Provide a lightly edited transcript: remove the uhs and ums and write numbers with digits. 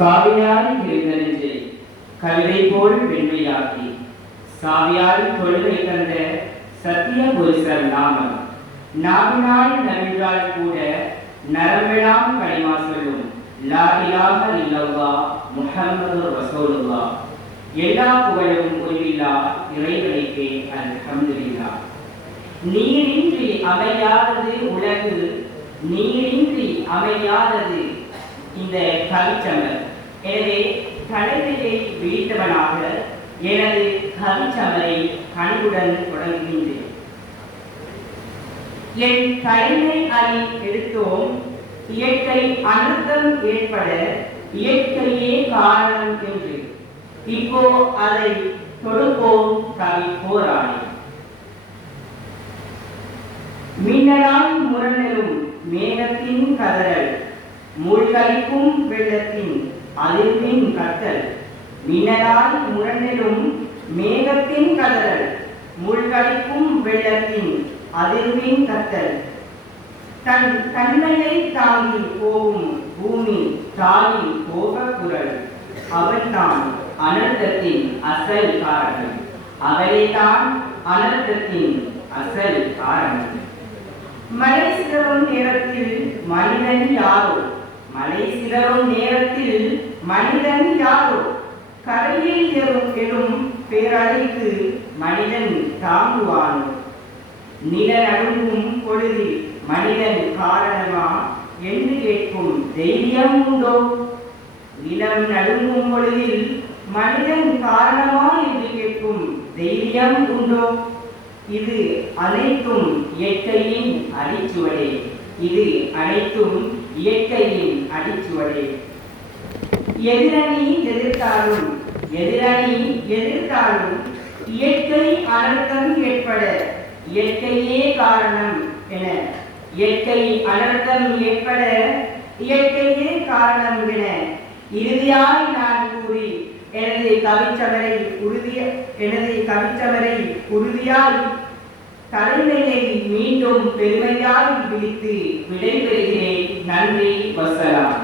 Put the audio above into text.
காவியால் இருந்தனெஞ்சை கவிதை போல் வெண்மையாக்கி சாவியால் கொள்கை தந்த சத்திய புருஷர் நாமம் நாவினால் நவின்றால் கூட நரம்பெல்லாம் களிமா சொல்லும் லா இலாஹ இல்லல்லாஹ் முஹம்மது ரசூலுல்லாஹ். எல்லா புகழும் ஒன்றில்லா இறைவனுக்கே அல்ஹம்துலில்லாஹ். நீரின்றி அமையாதது உலகு, நீரின்றி அமையாதது இந்த கவிச்சமர். எனவே தலைமையை விழித்தவனாக எனது கவிச்சமரை கண்புடன் தொடங்குகின்றேன். என் தலைமை அறி எடுத்தோம் இயற்கை அனர்த்தம் ஏற்பட இயற்கையே காரணம் என்று. இப்போ அதை தொடுப்போம் கவி போராடி. மின்னலாய் முரண்டலும் மேகத்தின் கதறல், மூழ்கடிக்கும் வெள்ளத்தின் அதிர்வின் கத்தல். மின்னலாய் முரண்டலும் மேகத்தின் கதறல், மூழ்கடிக்கும் வெள்ளத்தின் அதிர்வின் கத்தல். தன் தன்மையை தாங்கி போகும் பூமி தாயின் கோப குரல். அவன்தான் அனர்த்தத்தின் அசல் காரணம், அவரேதான் அனர்த்தத்தின் அசல் காரணம். மழை சிதறும் நேரத்தில் மனிதன் யாரோ, மழை சிதறும் நேரத்தில் மனிதன் யாரோ, கரையில் எழும் பேரலைக்கு மனிதன் தாங்குவானோ. நில நடுங்கும் பொழுதில் மனிதன் காரணமா என்று கேட்கும் தைரியம் உண்டோ? நிலம் நடுங்கும் பொழுதில் மனிதன் காரணமா என்று கேட்கும் தைரியம் உண்டோ? இது அனைத்தும் இயற்கையின் அடிச்சுவடே, இது அனைத்தும் இயற்கையின் அடிச்சுவடே. எதிரணி எதிர்த்தாலும் இயற்கை அனர்த்தம் ஏற்பட இயற்கையே காரணம் என, இயற்கை அனர்த்தம் ஏற்பட இயற்கையே காரணம் என இறுதியாய் நான் கூறி எனது கவிச்சமரை உறுதியாய் தலைமையை மீண்டும் பெருமையாய் விழித்து விடைபெறுகிறேன். நன்றி, வசலாம்.